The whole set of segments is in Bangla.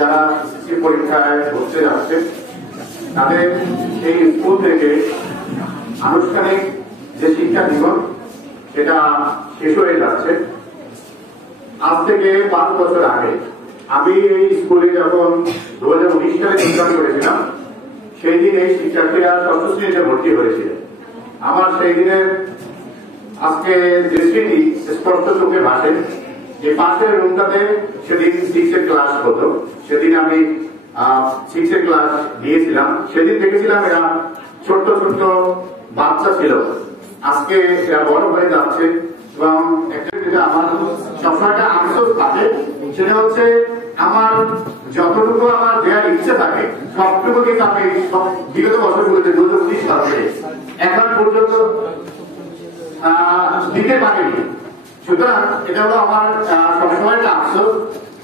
যারা এসএসসি পরীক্ষায় বসতে যাচ্ছে তাদের এই স্কুল থেকে আনুষ্ঠানিক যে শিক্ষা জীবন সেটা শেষ হয়ে যাচ্ছে। আজ থেকে 5 বছর আগে আমি এই স্কুলে যখন 2019 সালে যোগদান করেছিলাম, সেই দিন এই শিক্ষার্থীরা 6ষ্ঠ শ্রেণীতে ভর্তি হয়েছিল। আমার সেই দিনের আজকে যে স্মৃতি স্পষ্ট চোখে ভাসে, যে পাশের রুমটাতে সেদিন 6 এর ক্লাস হতো। সেদিন আমি 6 এর ক্লাস দিয়েছিলাম। সেদিন দেখেছিলাম এরা ছোট্ট ছোট্ট বাচ্চা ছিল, আজকে এরা বড় হয়ে যাচ্ছে। এবং একটা যেটা আমার সবসময় একটা আফসোস থাকে, সেটা হচ্ছে আমার যতটুকু আমার দেওয়ার ইচ্ছে থাকে সবটুকু কিন্তু আমি বিগত বছরগুলোতে 2019 সাল থেকে এখন পর্যন্ত দিতে পারিনি। সুতরাং এটা হলো আমার সবসময় একটা আফসোস,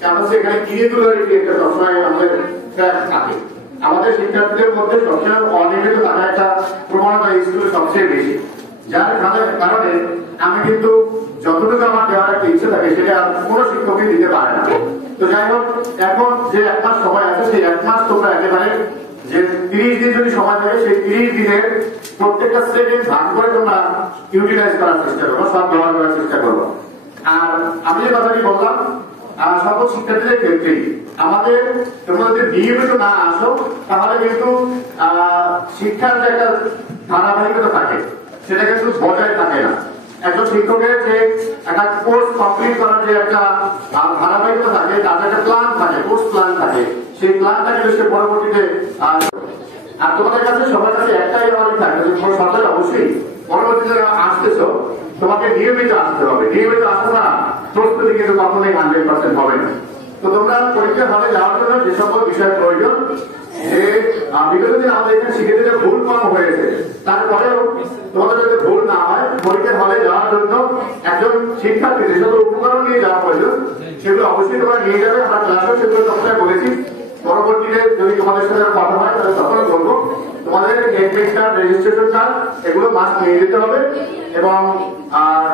কারণ সেখানে ইরেগুলারিটি একটা সবসময় আমাদের থাকে। আমাদের শিক্ষার্থীদের মধ্যে সবসময় অনিয়মিত থাকা একটা প্রবণতা স্কুলে সবচেয়ে বেশি, যার কারণে আমি কিন্তু যতটুকু আমার দেওয়ার একটা ইচ্ছে থাকে সেটা কোনো শিক্ষকই দিতে পারে না। তো যাই হোক, এখন যে 1 মাস সময় আছে, সেই 1 মাস তোমরা একেবারে যে 30 দিন যদি সময় থাকে, সেই 30 দিনের প্রত্যেকটা সেকেন্ড ভাগ করে তোমরা ইউটিলাইজ করার চেষ্টা করবো, সব ব্যবহার করার চেষ্টা করবো। আর আমি যে কথাটি বললাম, সকল শিক্ষার্থীদের ক্ষেত্রেই আমাদের তোমরা যদি নিয়মিত না আসো তাহলে কিন্তু শিক্ষার যে একটা ধারাবাহিকতা থাকে সেটা কিন্তু বজায় থাকে না। একজন শিক্ষকের যে একটা কোর্স কমপ্লিট করার যে একটা ধারাবাহিকতা থাকে, তার একটা প্ল্যান থাকে, কোর্স প্ল্যান থাকে, সেই প্ল্যানটা কিন্তু সে পরবর্তীতে আর তোমাদের কাছে সবার কাছে একটাই আমাদের থাকে যে সরকার অবশ্যই পরবর্তীতে আসতেছো, তোমাকে নিয়মিত আসতে হবে। নিয়মিত আসো না, প্রস্তুতি কিন্তু কখনোই 100% হবে না। তো তোমরা পরীক্ষা হলে যাওয়ার জন্য যে সকল বিষয় প্রয়োজন, যে বিগত দিন আমাদের এখানে শিক্ষার্থীদের ভুল কম হয়েছে, তারপরেও তোমাদের যাতে ভুল না হয়, পরীক্ষার হলে যাওয়ার জন্য একজন শিক্ষার্থী যে সকল উপকরণ নিয়ে যাওয়া প্রয়োজন সেগুলো অবশ্যই তোমরা নিয়ে যাবে। আমরা ক্লাসেও সেগুলো সবসময় বলেছি। পরবর্তীতে যদি তোমাদের সাথে কথা হয় তাহলে তখন বলবো তোমাদের এডমিট কার্ড, রেজিস্ট্রেশন কার্ড এগুলো মাস্ট নিয়ে যেতে হবে। এবং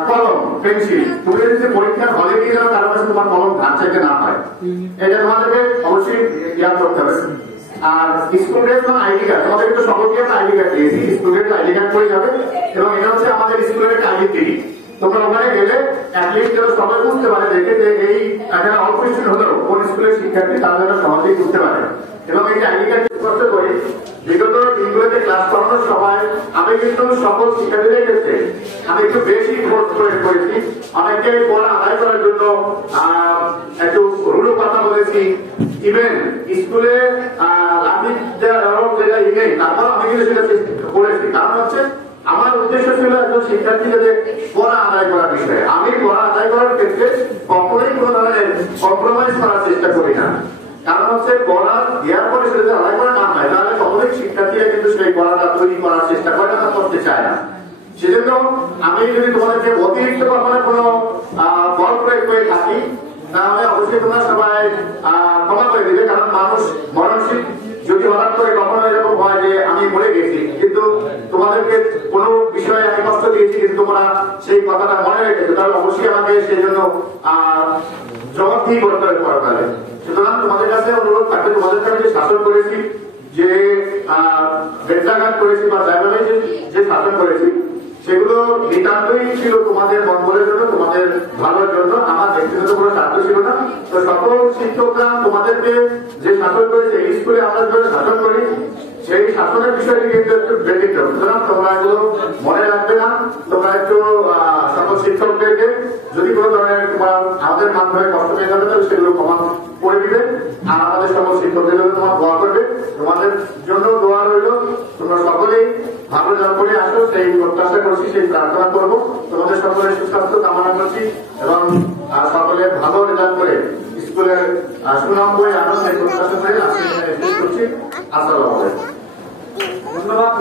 কলম, পেন্সিল, তুমি যদি পরীক্ষার হলে নিয়ে যাও তার কাছে তোমার কলম ধার চাইতে না হয়, এটা তোমাদেরকে অবশ্যই ইয়াদ করতে হবে। আর স্কুল ড্রেস এবং আইডি কার্ড, তোমাদের কিন্তু সকলকে আমরা আইডি কার্ড দিয়েছি, স্কুল ড্রেস আইডি কার্ড করে যাবে। এবং এটা হচ্ছে আমাদের স্কুলের একটা আইডেন্টিটি। তোমরা ওখানে গেলে অ্যাটলিস্ট যেন সবাই বুঝতে পারে, দেখে যে এই যারা অল্প স্টুডেন্ট হলেও কোন স্কুলের শিক্ষার্থী তারা যেন সহজেই বুঝতে পারে। এবং এই আইডি কার্ড স্পষ্ট করে বিগত দিনগুলোতে ক্লাস করানোর সময় আমি কিন্তু সকল শিক্ষার্থীদের ক্ষেত্রে আমি একটু বেশি ফোর্স প্রয়োগ করেছি। অনেকে পড়া আদায় করার জন্য একটু রুলও কথা বলেছি। ইভেন স্কুলে লাঠি যেটা নেই, তারপর আমি কিন্তু সেটা করেছি। কারণ হচ্ছে আমার উদ্দেশ্য ছিল একজন শিক্ষার্থী যাতে পড়া আদায় করার বিষয়ে। আমি পড়া আদায় করার ক্ষেত্রে কখনোই কোনো ধরনের কম্প্রোমাইজ করার চেষ্টা করি না। কারণ হচ্ছে পড়া দেওয়ার পরে সেটা যদি আদায় করা না হয় তাহলে সকলেই শিক্ষার্থীরা কিন্তু সেই পড়াটা তৈরি করার চেষ্টা করে না, করতে চায় না। সেজন্য আমি যদি তোমাদেরকে অতিরিক্ত পরিমাণে কোনো বল প্রয়োগ করে থাকি তাহলে অবশ্যই তোমরা সবাই ক্ষমা করে দিবে। কারণ মানুষ মরণশীল, যদি হঠাৎ করে কখনো এরকম হয় যে আমি মরে গেছি কিন্তু তোমাদেরকে কোনো বিষয়ে আমি কষ্ট দিয়েছি কিন্তু তোমরা সেই কথাটা মনে রেখেছো, তাহলে অবশ্যই আমাকে সেই জন্য জবাবদিহি করতে হবে পরকালে। সুতরাং তোমাদের কাছে অনুরোধ থাকবে, তোমাদেরকে আমি যে শাসন করেছি, যে বেত্রাঘাত করেছি বা ড্রাইভারে যে শাসন করেছি, সেগুলো নিতান্তই ছিল তোমাদের মঙ্গলের জন্য, তোমাদের ভালোর জন্য, আমার ব্যক্তিগত কোনো স্বার্থ ছিল না। তো সকল শিক্ষকরা তোমাদেরকে যে শাসন করেছে, এই স্কুলে আমরা যেভাবে শাসন করি সেই শাসনের বিষয়টি কিন্তু একটু ব্যতিক্রম। সুতরাং তোমরা এগুলো মনে রাখবে না। তোমরা একটু সকল শিক্ষকদেরকে যদি কোনো ধরনের তোমার আমাদের মাধ্যমে কষ্ট পেয়ে যাবে তাহলে সেগুলো ক্ষমা করে দিবে। আর আমাদের সকল শিক্ষকদের জন্য তোমার দোয়া করবে, তোমাদের জন্য দোয়া রইল। তোমরা সকলেই ভালো রেজাল্ট করে আসো সেই প্রত্যাশা করছি, সেই প্রার্থনা করবো। তোমাদের সকলের সুস্বাস্থ্য কামনা করছি এবং সকলে ভালো রেজাল্ট করে স্কুলের সুনাম বয়ে আনো সেই প্রত্যাশা করে আজকে করছি। আসসালামু আলাইকুম। ধন্যবাদ।